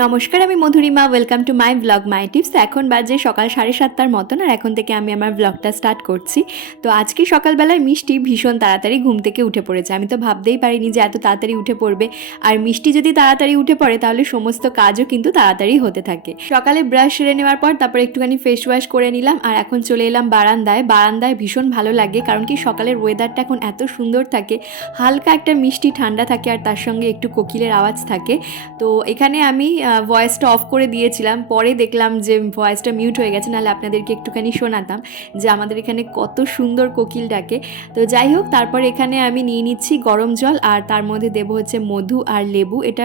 নমস্কার, আমি Madhurima. Welcome to my blog my tips এখন বাজে সকাল সাড়ে সাতটার মতন আর এখন থেকে আমি আমার ব্লগটা স্টার্ট করছি। তো আজকে সকালবেলায় মিষ্টি ভীষণ তাড়াতাড়ি ঘুম থেকে উঠে পড়েছে। আমি তো ভাবতেই পারিনি যে এত তাড়াতাড়ি উঠে পড়বে। আর মিষ্টি যদি তাড়াতাড়ি উঠে পড়ে, তাহলে সমস্ত কাজও কিন্তু তাড়াতাড়ি হতে থাকে। সকালে ব্রাশ সেরে নেওয়ার পর তারপর একটুখানি ফেস ওয়াশ করে নিলাম আর এখন চলে এলাম বারান্দায়। বারান্দায় ভীষণ ভালো লাগে কারণ কি সকালের ওয়েদারটা এখন এত সুন্দর থাকে। হালকা একটা মিষ্টি ঠান্ডা থাকে আর তার সঙ্গে একটু কোকিলের আওয়াজ থাকে। তো এখানে আমি ভয়েসটা অফ করে দিয়েছিলাম। পরে দেখলাম যে ভয়েসটা মিউট হয়ে গেছে, নাহলে আপনাদেরকে একটুখানি শোনাতাম যে আমাদের এখানে কত সুন্দর কোকিল ডাকে তো যাই হোক, তারপর এখানে আমি নিয়ে নিচ্ছি গরম জল, আর তার মধ্যে দেব হচ্ছে মধু আর লেবু। এটা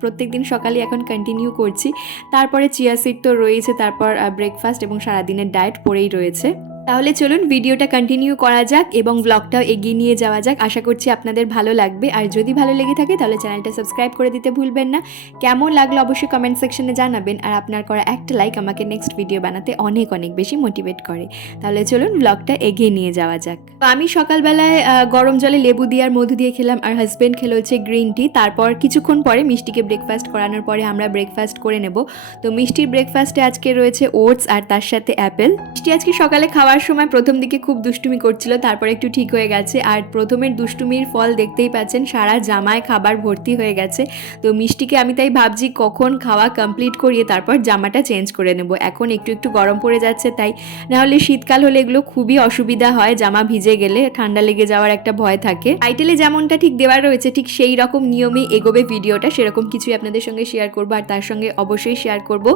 প্রত্যেক দিন সকালে এখন কন্টিনিউ করছি। তারপরে চিয়া সিড তো রয়েছে, তারপর ব্রেকফাস্ট এবং সারাদিনের ডায়েট পড়েই রয়েছে। তাহলে চলুন ভিডিওটা কন্টিনিউ করা যাক এবং ব্লগটাও এগিয়ে নিয়ে যাওয়া যাক। আশা করছি আপনাদের ভালো লাগবে। আর যদি ভালো লেগে থাকে তাহলে চ্যানেলটা সাবস্ক্রাইব করে দিতে ভুলবেন না। কেমন লাগল অবশ্যই কমেন্ট সেকশনে জানাবেন। আর আপনার করা একটা লাইক আমাকে নেক্সট ভিডিও বানাতে অনেক অনেক বেশি মোটিভেট করে। তাহলে চলুন ব্লগটা এগিয়ে নিয়ে যাওয়া যাক। তো আমি সকালবেলায় গরম জলে লেবু দিয়ে আর মধু দিয়ে খেলাম। আর হাজব্যান্ড খেলো হচ্ছে গ্রিন টি তারপর কিছুক্ষণ পরে মিষ্টিকে ব্রেকফাস্ট করানোর পরে আমরা ব্রেকফাস্ট করে নেব। তো মিষ্টির ব্রেকফাস্টে আজকে রয়েছে ওটস আর তার সাথে অ্যাপেল মিষ্টি আজকে সকালে খাওয়ার সময় প্রথম দিকে খুব দুষ্টুমি করছিল, তারপর একটু ঠিক হয়ে গেছে। আর প্রথমের দুষ্টুমির ফল দেখতেই পাচ্ছেন, সারা জামায় খাবার ভর্তি হয়ে গেছে। তো মিষ্টিকে আমি তাই ভাবছি, কখন খাওয়া কমপ্লিট করিয়ে তারপর জামাটা চেঞ্জ করে নেব। এখন একটু একটু গরম পড়ে যাচ্ছে তাই। নাহলে শীতকাল হলে এগুলো খুবই অসুবিধা হয়, জামা ভিজে গেলে ঠান্ডা লেগে যাওয়ার একটা ভয় থাকে। টাইটেলে যেমনটা ঠিক দেওয়া রয়েছে, ঠিক সেই রকম নিয়মে এগোবে ভিডিওটা। সেরকম কিছুই আপনাদের সঙ্গে শেয়ার করব আর তার সঙ্গে অবশ্যই শেয়ার করব।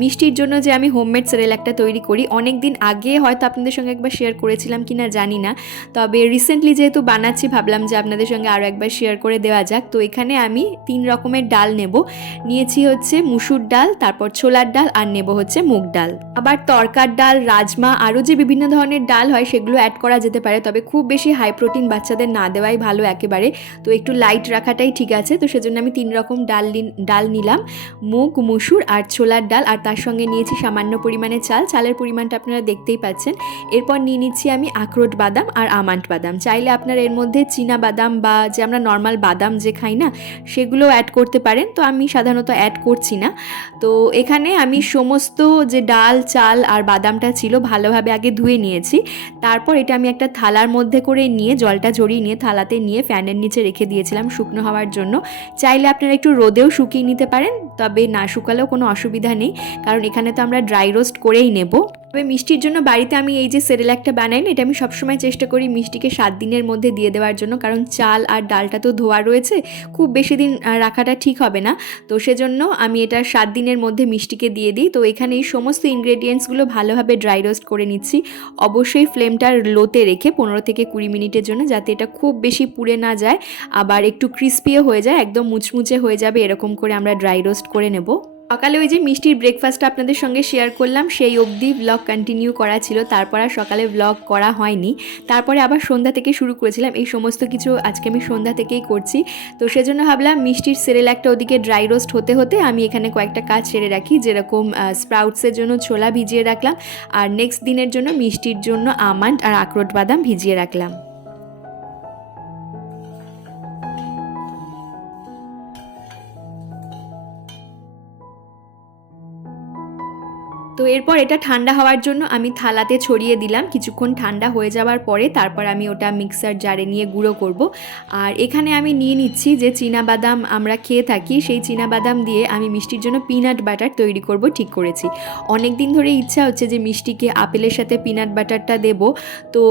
মিষ্টির জন্য যে আমি হোমমেড সেরেল একটা তৈরি করি অনেক দিন আগে হয়তো আপনাদের সঙ্গে একবার শেয়ার করেছিলাম কি না জানি না। তবে রিসেন্টলি যেহেতু বানাচ্ছি, ভাবলাম যে আপনাদের সঙ্গে আরও একবার শেয়ার করে দেওয়া যাক। তো এখানে আমি তিন রকমের ডাল নেব। নিয়েছি হচ্ছে মুসুর ডাল, তারপর ছোলার ডাল আর নেব হচ্ছে মুগ ডাল। আবার তরকার ডাল, রাজমা আরও যে বিভিন্ন ধরনের ডাল হয় সেগুলো অ্যাড করা যেতে পারে। তবে খুব বেশি হাই প্রোটিন বাচ্চাদের না দেওয়াই ভালো একেবারে। তো একটু লাইট রাখাটাই ঠিক আছে। তো সেজন্য আমি তিন রকম ডাল ডাল নিলাম। মুগ, মুসুর আর ছোলার ডাল। আর তার সঙ্গে নিয়েছি সামান্য পরিমাণে চাল। চালের পরিমাণটা আপনারা দেখতেই পাচ্ছেন। এরপর নিয়ে নিচ্ছি আমি আখরোট বাদাম আর আমান্ট বাদাম। চাইলে আপনার এর মধ্যে চীনা বাদাম বা যে আমরা নর্মাল বাদাম যে খাই না সেগুলো অ্যাড করতে পারেন। তো আমি সাধারণত অ্যাড করছি না। তো এখানে আমি সমস্ত যে ডাল, চাল আর বাদামটা ছিল ভালোভাবে আগে ধুয়ে নিয়েছি। তারপর এটা আমি একটা থালার মধ্যে করে নিয়ে জলটা ঝরিয়ে নিয়ে থালাতে নিয়ে ফ্যানের নিচে রেখে দিয়েছিলাম শুকনো হওয়ার জন্য। চাইলে আপনারা একটু রোদেও শুকিয়ে নিতে পারেন, তবে না শুকালেও কোনো অসুবিধা নেই। কারণ এখানে তো আমরা ড্রাই রোস্ট করেই নেব। তবে মিষ্টির জন্য বাড়িতে আমি এই যে সেরেলাকটা বানাই না, এটা আমি সবসময় চেষ্টা করি মিষ্টিকে সাত দিনের মধ্যে দিয়ে দেওয়ার জন্য। কারণ চাল আর ডালটা তো ধোয়া রয়েছে, খুব বেশি দিন রাখাটা ঠিক হবে না। তো সেজন্য আমি এটা সাত দিনের মধ্যে মিষ্টিকে দিয়ে দিই। তো এখানে এই সমস্ত ইনগ্রেডিয়েন্টসগুলো ভালোভাবে ড্রাই রোস্ট করে নিচ্ছি। অবশ্যই ফ্লেমটা লোতে রেখে পনেরো থেকে কুড়ি মিনিটের জন্য যাতে এটা খুব বেশি পুড়ে না যায়। আবার একটু ক্রিস্পিও হয়ে যায়, একদম মুচমুচে হয়ে যাবে, এরকম করে আমরা ড্রাই রোস্ট করে নেব। সকালে ওই যে মিষ্টির ব্রেকফাস্টটা আপনাদের সঙ্গে শেয়ার করলাম, সেই অবধি ব্লগ কন্টিনিউ করা ছিল। তারপর আর সকালে ব্লগ করা হয়নি। তারপরে আবার সন্ধ্যা থেকে শুরু করেছিলাম। এই সমস্ত কিছু আজকে আমি সন্ধ্যা থেকেই করছি। তো সেজন্য ভাবলাম মিষ্টির সেরেল একটা ওদিকে ড্রাই রোস্ট হতে হতে আমি এখানে কয়েকটা কাজ সেরে রাখি। যেরকম স্প্রাউটসের জন্য ছোলা ভিজিয়ে রাখলাম। আর নেক্সট দিনের জন্য মিষ্টির জন্য আমান্ড আর আখরোট বাদাম ভিজিয়ে রাখলাম। তো এরপর এটা ঠান্ডা হওয়ার জন্য আমি থালাতে ছড়িয়ে দিলাম। কিছুক্ষণ ঠান্ডা হয়ে যাওয়ার পরে তারপর আমি ওটা মিক্সার জারে নিয়ে গুঁড়ো করব। আর এখানে আমি নিয়ে নিচ্ছি যে বাদাম আমরা খেয়ে থাকি, সেই বাদাম দিয়ে আমি মিষ্টির জন্য পিনাট বাটার তৈরি করব, ঠিক করেছি। অনেক দিন ধরে ইচ্ছা হচ্ছে যে মিষ্টিকে আপেলের সাথে পিনাট বাটারটা দেব। তো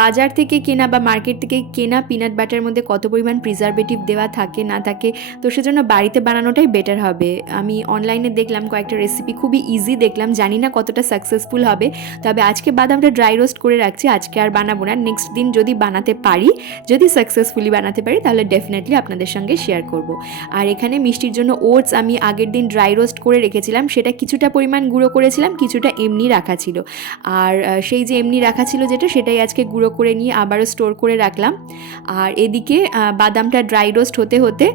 বাজার থেকে কেনা বা মার্কেট থেকে কেনা পিনাট বাটার মধ্যে কত পরিমাণ প্রিজারভেটিভ দেওয়া থাকে, না থাকে, তো সেজন্য বাড়িতে বানানোটাই বেটার হবে। আমি অনলাইনে দেখলাম কয়েকটা রেসিপি খুবই ইজি দেখলাম জানি না কতটা সাকসেসফুল হবে। তবে আজকে বাদামটা ড্রাই রোস্ট করে রাখছি, আজকে আর বানাবো না। নেক্সট দিন যদি বানাতে পারি, যদি সাকসেসফুলি বানাতে পারি, তাহলে ডেফিনেটলি আপনাদের সঙ্গে শেয়ার করব। আর এখানে মিষ্টির জন্য ওটস আমি আগের দিন ড্রাই রোস্ট করে রেখেছিলাম, সেটা কিছুটা পরিমাণ গুঁড়ো করেছিলাম, কিছুটা এমনি রাখা ছিল। আর সেই যে এমনি রাখা ছিল যেটা, সেটাই আজকে গুঁড়ো করে নিয়ে আবারও স্টোর করে রাখলাম। আর এদিকে বাদামটা ড্রাই রোস্ট হতে হতে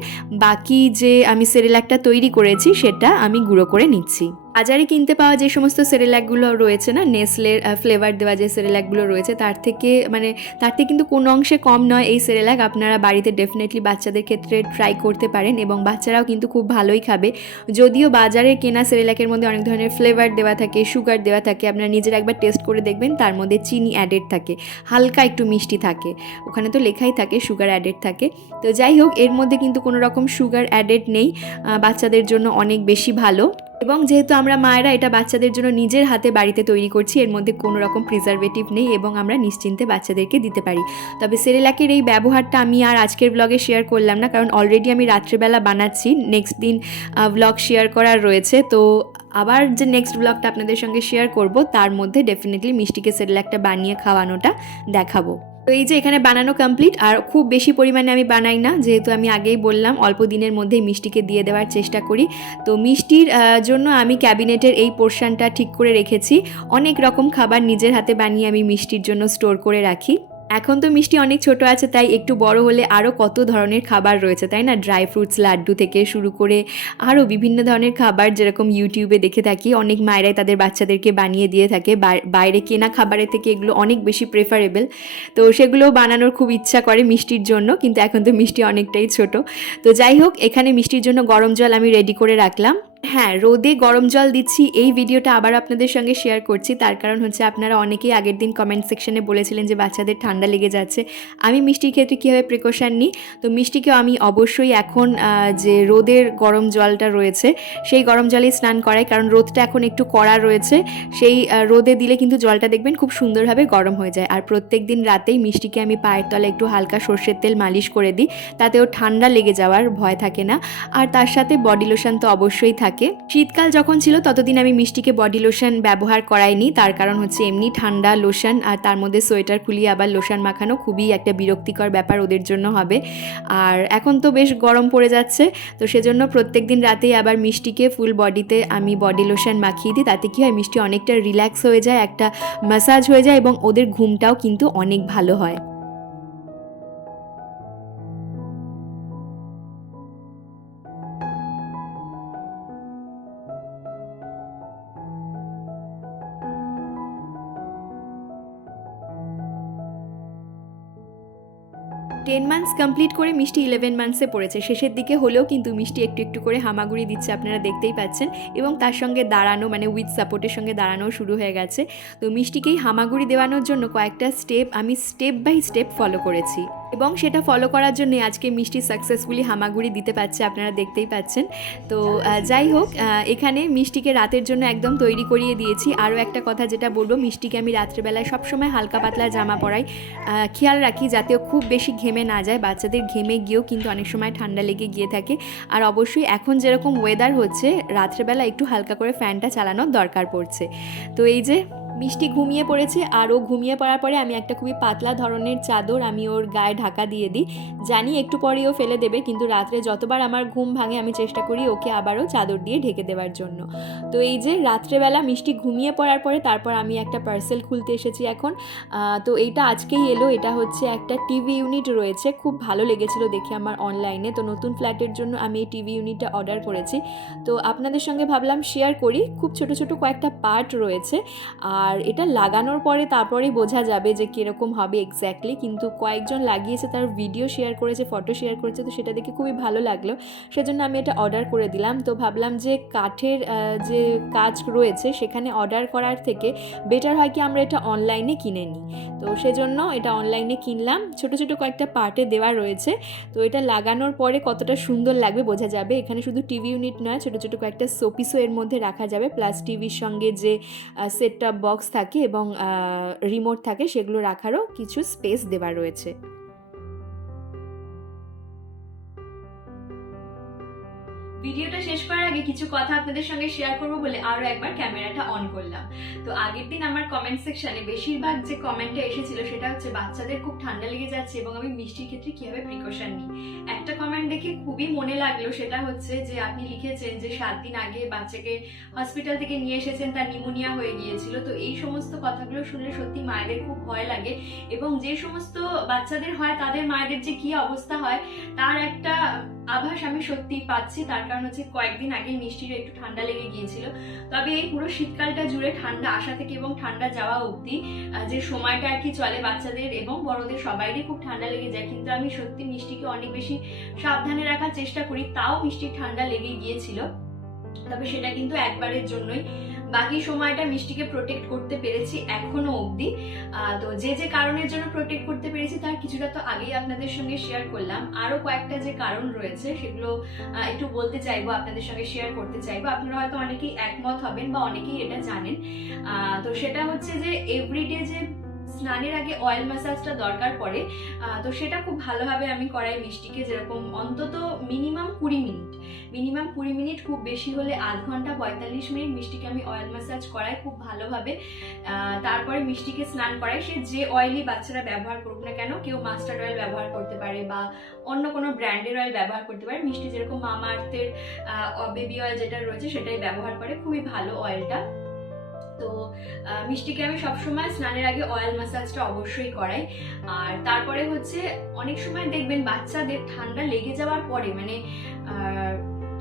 বাকি যে আমি সেরেলাকটা তৈরি করেছি, সেটা আমি গুঁড়ো করে নিচ্ছি। বাজারে কিনতে পাওয়া যে সমস্ত সেরেল্যাকগুলো রয়েছে না নেসলের ফ্লেভার দেওয়া যে সেরেল্যাকগুলো রয়েছে, তার থেকে মানে তার থেকে কিন্তু কোনো অংশে কম নয় এই সেরেল্যাক আপনারা বাড়িতে ডেফিনেটলি বাচ্চাদের ক্ষেত্রে ট্রাই করতে পারেন এবং বাচ্চারাও কিন্তু খুব ভালোই খাবে। যদিও বাজারে কেনা সেরেল্যাকের মধ্যে অনেক ধরনের ফ্লেভার দেওয়া থাকে, সুগার দেওয়া থাকে, আপনারা নিজের একবার টেস্ট করে দেখবেন, তার মধ্যে চিনি অ্যাডেড থাকে, হালকা একটু মিষ্টি থাকে, ওখানে তো লেখাই থাকে সুগার অ্যাডেড থাকে। তো যাই হোক, এর মধ্যে কিন্তু কোনো রকম সুগার অ্যাডেড নেই বাচ্চাদের জন্য অনেক বেশি ভালো। এবং যেহেতু আমরা মায়েরা এটা বাচ্চাদের জন্য নিজের হাতে বাড়িতে তৈরি করছি। এর মধ্যে কোনো রকম প্রিজারভেটিভ নেই এবং আমরা নিশ্চিন্তে বাচ্চাদেরকে দিতে পারি। তবে সেরেলাকের এই ব্যবহারটা আমি আর আজকের ব্লগে শেয়ার করলাম না, কারণ অলরেডি আমি রাত্রেবেলা বানাচ্ছি। নেক্সট দিন ব্লগ শেয়ার করার রয়েছে। তো আবার যে নেক্সট ব্লগটা আপনাদের সঙ্গে শেয়ার করব, তার মধ্যে ডেফিনেটলি মিষ্টিকে সেরেলাকটা বানিয়ে খাওয়ানোটা দেখাবো। তো এই যে এখানে বানানো কমপ্লিট আর খুব বেশি পরিমাণে আমি বানাই না, যেহেতু আমি আগেই বললাম, অল্প দিনের মধ্যেই মিষ্টিকে দিয়ে দেওয়ার চেষ্টা করি। তো মিষ্টির জন্য আমি ক্যাবিনেটের এই পোর্শনটা ঠিক করে রেখেছি। অনেক রকম খাবার নিজের হাতে বানিয়ে আমি মিষ্টির জন্য স্টোর করে রাখি। এখন তো মিষ্টি অনেক ছোট আছে, তাই একটু বড় হলে আরও কত ধরনের খাবার রয়েছে, তাই না? ড্রাই ফ্রুটস লাড্ডু থেকে শুরু করে আরও বিভিন্ন ধরনের খাবার যেরকম ইউটিউবে দেখে থাকি। অনেক মায়েরাই তাদের বাচ্চাদেরকে বানিয়ে দিয়ে থাকে। বাইরে কেনা খাবারের থেকে এগুলো অনেক বেশি প্রেফারেবল তো সেগুলো বানানোর খুব ইচ্ছা করে মিষ্টির জন্য, কিন্তু এখন তো মিষ্টি অনেকটাই ছোট। তো যাই হোক, এখানে মিষ্টির জন্য গরম জল আমি রেডি করে রাখলাম। হ্যাঁ রোদে গরম জল দিচ্ছি, এই ভিডিওটা আবার আপনাদের সঙ্গে শেয়ার করছি। তার কারণ হচ্ছে আপনারা অনেকেই আগের দিন কমেন্ট সেকশনে বলেছিলেন যে বাচ্চাদের ঠান্ডা লেগে যাচ্ছে। আমি মিষ্টির ক্ষেত্রে কীভাবে প্রিকশন নিই? তো মিষ্টিকেও আমি অবশ্যই এখন যে রোদের গরম জলটা রয়েছে, সেই গরম জলেই স্নান করাই। কারণ রোদটা এখন একটু কড়া রয়েছে, সেই রোদে দিলে কিন্তু জলটা দেখবেন খুব সুন্দরভাবে গরম হয়ে যায়। আর প্রত্যেক দিন রাতেই মিষ্টিকে আমি পায়ের তলায় একটু হালকা সর্ষের তেল মালিশ করে দিই, তাতেও ঠান্ডা লেগে যাওয়ার ভয় থাকে না। আর তার সাথে বডি লোশন তো অবশ্যই থাকে। শীতকাল যখন ছিল, ততদিন আমি মিষ্টিকে বডি লোশন ব্যবহার করাইনি। তার কারণ হচ্ছে এমনি ঠান্ডা লোশন আর তার মধ্যে সোয়েটার খুলিয়ে আবার লোশন মাখানো খুবই একটা বিরক্তিকর ব্যাপার ওদের জন্য হবে। আর এখন তো বেশ গরম পড়ে যাচ্ছে, তো সেজন্য প্রত্যেক দিন রাতেই আবার মিষ্টিকে ফুল বডিতে আমি বডি লোশন মাখিয়ে দিই। তাতে কী হয়, মিষ্টি অনেকটা রিল্যাক্স হয়ে যায়, একটা ম্যাসাজ হয়ে যায় এবং ওদের ঘুমটাও কিন্তু অনেক ভালো হয়। টেন মান্থস কমপ্লিট করে মিষ্টি ইলেভেন মান্থসে পড়েছে। শেষের দিকে হলেও কিন্তু মিষ্টি একটু একটু করে হামাগুড়ি দিচ্ছে আপনারা দেখতেই পাচ্ছেন। এবং তার সঙ্গে দাঁড়ানো মানে উইথ সাপোর্টের সঙ্গে দাঁড়ানো শুরু হয়ে গেছে। তো মিষ্টিকেই হামাগুড়ি দেওয়ানোর জন্য কয়েকটা স্টেপ আমি স্টেপ বাই স্টেপ ফলো করেছি। এবং সেটা ফলো করার জন্য আজকে মিষ্টি সাকসেসফুলি হামাগুড়ি দিতে পারছে, আপনারা দেখতেই পাচ্ছেন। তো যাই হোক এখানে মিষ্টিকে রাতের জন্য একদম তৈরি করিয়ে দিয়েছি। আরও একটা কথা যেটা বলব, মিষ্টিকে আমি রাত্রেবেলায় সবসময় হালকা পাতলা জামা পরাই। খেয়াল রাখি যাতে খুব বেশি ঘেমে না যায়, বাচ্চাদের ঘেমে গিয়েও কিন্তু অনেক সময় ঠান্ডা লেগে গিয়ে থাকে। আর অবশ্যই এখন যেরকম ওয়েদার হচ্ছে, রাত্রেবেলা একটু হালকা করে ফ্যানটা চালানোর দরকার পড়ছে। তো এই যে মিষ্টি ঘুমিয়ে পড়েছে আর ও ঘুমিয়ে পড়ার পরে আমি একটা খুবই পাতলা ধরনের চাদর আমি ওর গায়ে ঢাকা দিয়ে দিই। জানি একটু পরেই ও ফেলে দেবে, কিন্তু রাত্রে যতবার আমার ঘুম ভাঙে আমি চেষ্টা করি ওকে আবারও চাদর দিয়ে ঢেকে দেওয়ার জন্য। তো এই যে রাত্রেবেলা মিষ্টি ঘুমিয়ে পড়ার পরে তারপর আমি একটা পার্সেল খুলতে এসেছি এখন। তো এইটা আজকেই এলো, এটা হচ্ছে একটা টিভি ইউনিট রয়েছে, খুব ভালো লেগেছিল দেখে আমার অনলাইনে তো নতুন ফ্ল্যাটের জন্য আমি এই টিভি ইউনিটটা অর্ডার করেছি। তো আপনাদের সঙ্গে ভাবলাম শেয়ার করি, খুব ছোট ছোট কয়েকটা পার্ট রয়েছে। আর এটা লাগানোর পরে তারপরেই বোঝা যাবে যে কীরকম হবে এক্স্যাক্টলি কিন্তু কয়েকজন লাগিয়েছে, তার ভিডিও শেয়ার করেছে ফটো শেয়ার করেছে, তো সেটা দেখে খুবই ভালো লাগল। সেজন্য আমি এটা অর্ডার করে দিলাম। তো ভাবলাম যে কাঠের যে কাজ রয়েছে, সেখানে অর্ডার করার থেকে বেটার হয় কি আমরা এটা অনলাইনে কিনে নিই। তো সেজন্য এটা অনলাইনে কিনলাম। ছোট ছোট কয়েকটা পার্টে দেওয়া রয়েছে। তো এটা লাগানোর পরে কতটা সুন্দর লাগবে বোঝা যাবে। এখানে শুধু টিভি ইউনিট নয়, ছোট ছোট কয়েকটা শোপিসও এর মধ্যে রাখা যাবে। প্লাস টিভির সঙ্গে যে সেট টপ বক্স থাকে এবং রিমোট থাকে সেগুলো রাখারও কিছু স্পেস দেওয়া রয়েছে। ভিডিওটা শেষ করার আগে কিছু কথা আপনাদের সঙ্গে শেয়ার করব বলে আরও একবার ক্যামেরাটা অন করলাম। তো আগের দিন আমার কমেন্ট সেকশনে বেশিরভাগ যে কমেন্টটা এসেছিল সেটা হচ্ছে, বাচ্চাদের খুব ঠান্ডা লেগে যাচ্ছে এবং আমি মিষ্টির ক্ষেত্রে কীভাবে প্রিকশন নিই? একটা কমেন্ট দেখে খুবই মনে লাগল, সেটা হচ্ছে যে আপনি লিখেছেন যে সাত দিন আগে বাচ্চাকে হসপিটাল থেকে নিয়ে এসেছেন, তার নিমোনিয়া হয়ে গিয়েছিল। তো এই সমস্ত কথাগুলো শুনলে সত্যি মায়েদের খুব ভয় লাগে এবং যে সমস্ত বাচ্চাদের হয়, তাদের মায়েদের যে কি অবস্থা হয়, তার একটা আভাস আমি সত্যি পাচ্ছি, তার কারণ হচ্ছে কয়েকদিন আগে মিষ্টির একটু ঠান্ডা লেগে গিয়েছিল। তবে এই পুরো শীতকালটা জুড়ে ঠান্ডা আসা থেকে এবং ঠান্ডা যাওয়া অবধি যে সময়টা আর কি চলে বাচ্চাদের এবং বড়দের সবাইরই খুব ঠান্ডা লেগে যায়, কিন্তু আমি সত্যি মিষ্টিকে অনেক বেশি সাবধানে রাখার চেষ্টা করি, তাও মিষ্টির ঠান্ডা লেগে গিয়েছিল। তবে সেটা কিন্তু একবারের জন্যই। বাকি সময়টা মিষ্টিকে প্রোটেক্ট করতে পেরেছি এখনও অবধি। তো যে যে কারণের জন্য প্রোটেক্ট করতে পেরেছি তার কিছুটা তো আগেই আপনাদের সঙ্গে শেয়ার করলাম। আরও কয়েকটা যে কারণ রয়েছে সেগুলো একটু বলতে চাইব, আপনাদের সঙ্গে শেয়ার করতে চাইব। আপনারা হয়তো অনেকেই একমত হবেন বা অনেকেই এটা জানেন। তো সেটা হচ্ছে যে এভরিডে যে স্নানের আগে অয়েল ম্যাসাজটা দরকার পড়ে তো সেটা খুব ভালোভাবে আমি করাই মিষ্টিকে যেরকম অন্তত মিনিমাম কুড়ি মিনিট মিনিমাম কুড়ি মিনিট খুব বেশি হলে আধ ঘণ্টা পঁয়তাল্লিশ মিনিট মিষ্টিকে আমি অয়েল ম্যাসাজ করাই খুব ভালোভাবে। তারপরে মিষ্টিকে স্নান করাই, সে যে অয়েলই বাচ্চারা ব্যবহার করুক না কেন, কেউ মাস্টার্ড অয়েল ব্যবহার করতে পারে বা অন্য কোনো ব্র্যান্ডের অয়েল ব্যবহার করতে পারে, মিষ্টি যেরকম মামা আর্থের বেবি অয়েল যেটা রয়েছে সেটাই ব্যবহার করে, খুবই ভালো অয়েলটা তো মিষ্টিকে আমি সবসময় স্নানের আগে অয়েল ম্যাসাজটা অবশ্যই করাই। আর তারপরে হচ্ছে, অনেক সময় দেখবেন বাচ্চাদের ঠান্ডা লেগে যাওয়ার পরে মানে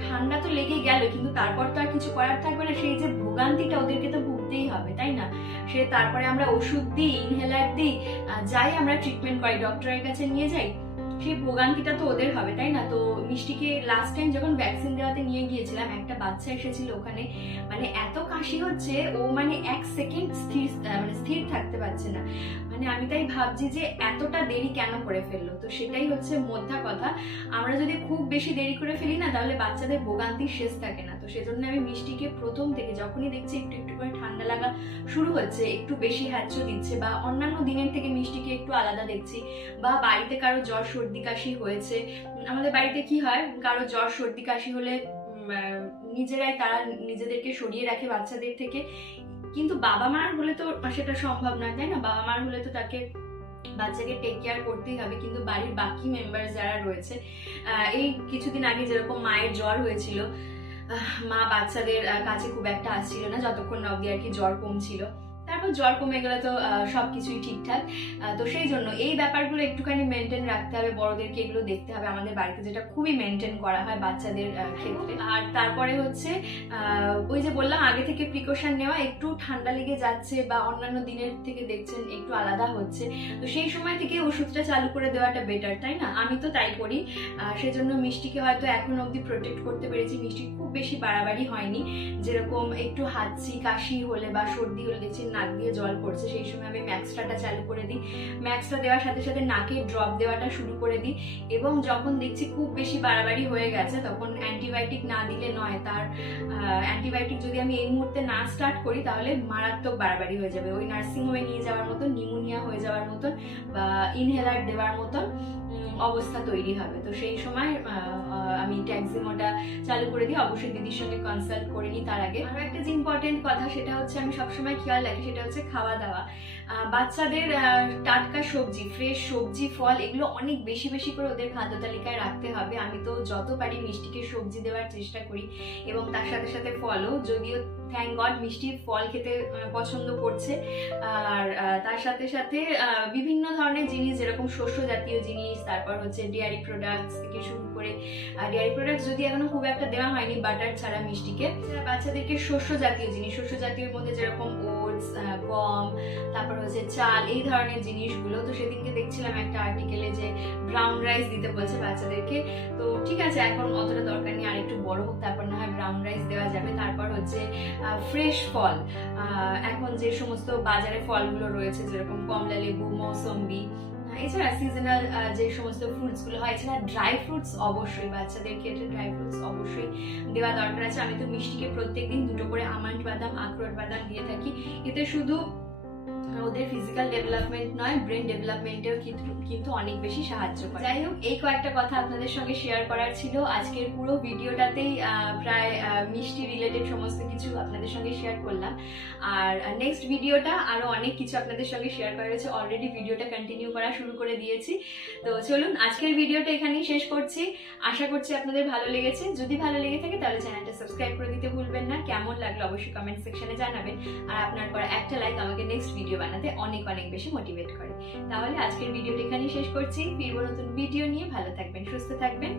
ঠান্ডা তো লেগে গেল, কিন্তু তারপর তো আর কিছু করার থাকবে না, সেই যে ভোগান্তিটা ওদেরকে তো ভুগতেই হবে, তাই না? সে তারপরে আমরা ওষুধ দিই ইনহেলার দিই যাই আমরা ট্রিটমেন্ট করি ডক্টরের কাছে নিয়ে যাই। সেই ভোগান্তিটা তো ওদের হবে, তাই না? তো মিষ্টিকে লাস্ট টাইম যখন ভ্যাকসিন দেওয়াতে নিয়ে গিয়েছিলাম, একটা বাচ্চা এসেছিল ওখানে মানে এত কাশি হচ্ছে, ও মানে এক সেকেন্ড স্থির মানে স্থির থাকতে পারছে না। মানে আমি তাই ভাবছি যে এতটা দেরি কেন করে ফেলল? তো সেটাই হচ্ছে মধ্যা কথা। আমরা যদি খুব বেশি দেরি করে ফেলি না, তাহলে বাচ্চাদের ভোগান্তির শেষ থাকে না। তো সেজন্য আমি মিষ্টিকে প্রথম থেকে যখনই দেখছি একটু একটু করে ঠান্ডা লাগা শুরু হচ্ছে, একটু বেশি হ্যাচ্চ দিচ্ছে বা অন্যান্য দিনের থেকে মিষ্টিকে একটু আলাদা দেখছি বা বাড়িতে কারও জ্বর, সর্দি, কাশি হয়েছে। আমাদের বাড়িতে কি হয়? কারও জ্বর, সর্দি, কাশি হলে নিজেরাই তারা নিজেদেরকে সরিয়ে রাখে বাচ্চাদের থেকে। কিন্তু বাবা মার হলে তো সেটা সম্ভব না তাই না? বাবা মার হলে তো তাকে বাচ্চাকে টেক কেয়ার করতেই হবে, কিন্তু বাড়ির বাকি মেম্বার যারা রয়েছে এই কিছুদিন আগে যেরকম মায়ের জ্বর হয়েছিল মা বাচ্চাদের কাছে খুব একটা আসছিল না, যতক্ষণ না অব্দি আর কি জ্বর কমছিল। তারপর জ্বর কমে গেলে তো আহ, সবকিছুই ঠিকঠাক। তো সেই জন্য এই ব্যাপারগুলো একটুখানি মেনটেন রাখতে হবে বড়দেরকে এগুলো দেখতে হবে। আমাদের বাড়িতে যেটা খুবই মেনটেন করা হয় বাচ্চাদের ক্ষেত্রে। আর তারপরে হচ্ছে ওই যে বললাম আগে থেকে প্রিকশন নেওয়া একটু ঠান্ডা লেগে যাচ্ছে বা অন্যান্য দিনের থেকে দেখছেন একটু আলাদা হচ্ছে তো সেই সময় থেকে ওষুধটা চালু করে দেওয়াটা বেটার তাই না? আমি তো তাই করি। সেজন্য মিষ্টিকে হয়তো এখন অবধি প্রোটেক্ট করতে পেরেছি। মিষ্টি খুব বেশি বাড়াবাড়ি হয়নি। যেরকম একটু হাঁচি কাশি হলে বা সর্দি হলে দেখছি নাক দিয়ে জল পড়ছে, সেই সময় আমি ম্যাক্সটাটা চালু করে দিই। ম্যাক্সটা দেওয়ার সাথে সাথে নাকে ড্রপ দেওয়াটা শুরু করে দিই এবং যখন দেখছি খুব বেশি বাড়াবাড়ি হয়ে গেছে, তখন অ্যান্টিবায়োটিক না দিলে নয়। তার অ্যান্টিবায়োটিক যদি আমি এই মুহূর্তে না স্টার্ট করি, তাহলে মারাত্মক বাড়াবাড়ি হয়ে যাবে। ওই নার্সিংহোমে নিয়ে যাওয়ার মতন নিউমোনিয়া হয়ে যাওয়ার মতন বা ইনহেলার দেওয়ার মতন অবস্থা তৈরি হবে। তো সেই সময় আমি ট্যাক্সিমোটা চালু করে দিই অবশ্যই দিদির সঙ্গে কনসাল্ট করে নিই তার আগে। আরও একটা যে ইম্পর্টেন্ট কথা সেটা হচ্ছে আমি সবসময় খেয়াল রাখি, সেটা হচ্ছে খাওয়া দাওয়া বাচ্চাদের টাটকা সবজি ফ্রেশ সবজি, ফল এগুলো অনেক বেশি বেশি করে ওদের খাদ্য তালিকায় রাখতে হবে। আমি তো যত পারি মিষ্টিকে সবজি দেওয়ার চেষ্টা করি এবং তার সাথে সাথে ফলও। যদিও থ্যাংক গড মিষ্টি ফল খেতে পছন্দ করছে। আর তার সাথে সাথে বিভিন্ন ধরনের জিনিস, যেরকম শস্য জাতীয় জিনিস, তারপর হচ্ছে ডেয়ারি প্রোডাক্টস থেকে শুরু করে ডেয়ারি প্রোডাক্টস যদি এখনও খুব একটা দেওয়া হয়নি বাটার ছাড়া মিষ্টিকে বাচ্চাদেরকে শস্য জাতীয় জিনিস, শস্য জাতীয় মধ্যে যেরকম ওটস গম তারপর হচ্ছে চাল, এই ধরনের জিনিসগুলো। তো সেদিনকে দেখছিলাম একটা আর্টিকেলে যে ব্রাউন রাইস দিতে বলছে বাচ্চাদেরকে। তো ঠিক আছে, এখন অতটা দরকার নেই আর একটু বড় হোক, তারপর না হয় ব্রাউন রাইস দেওয়া যাবে। তারপর হচ্ছে ফ্রেশ ফল। এখন যে সমস্ত বাজারে ফলগুলো রয়েছে, যেরকম কমলা লেবু, মৌসম্বি এছাড়া সিজনাল যে সমস্ত ফ্রুটসগুলো হয়, এছাড়া ড্রাই ফ্রুটস অবশ্যই, বাচ্চাদের ক্ষেত্রে ড্রাই ফ্রুটস অবশ্যই দেওয়া দরকার আছে। আমি তো মিষ্টিকে প্রত্যেকদিন দুটো করে আমন্ড বাদাম, আখরোট বাদাম দিয়ে থাকি। এতে শুধু ওদের ফিজিক্যাল ডেভেলপমেন্ট নয় ব্রেন ডেভেলপমেন্টেও কিন্তু অনেক বেশি সাহায্য করে। যাই হোক, এই কয়েকটা কথা আপনাদের সঙ্গে শেয়ার করার ছিল। আজকের পুরো ভিডিওটাতেই প্রায় মিষ্টি রিলেটেড সমস্ত কিছু আপনাদের সঙ্গে শেয়ার করলাম। আর নেক্সট ভিডিওটা আরও অনেক কিছু আপনাদের সঙ্গে শেয়ার করা হয়েছে অলরেডি ভিডিওটা কন্টিনিউ করা শুরু করে দিয়েছি। তো চলুন, আজকের ভিডিওটা এখানেই শেষ করছি। আশা করছি আপনাদের ভালো লেগেছে। যদি ভালো লেগে থাকে, তাহলে চ্যানেলটা সাবস্ক্রাইব করে দিতে ভুলবেন কেমন লাগল অবশ্যই কমেন্ট সেকশনে জানাবেন। আর আপনার করা একটা লাইক আমাকে নেক্সট ভিডিও বানাতে অনেক অনেক বেশি মোটিভেট করে। তাহলে আজকের ভিডিওটা এখানেই শেষ করছি। ফিরবো নতুন ভিডিও নিয়ে। ভালো থাকবেন, সুস্থ থাকবেন।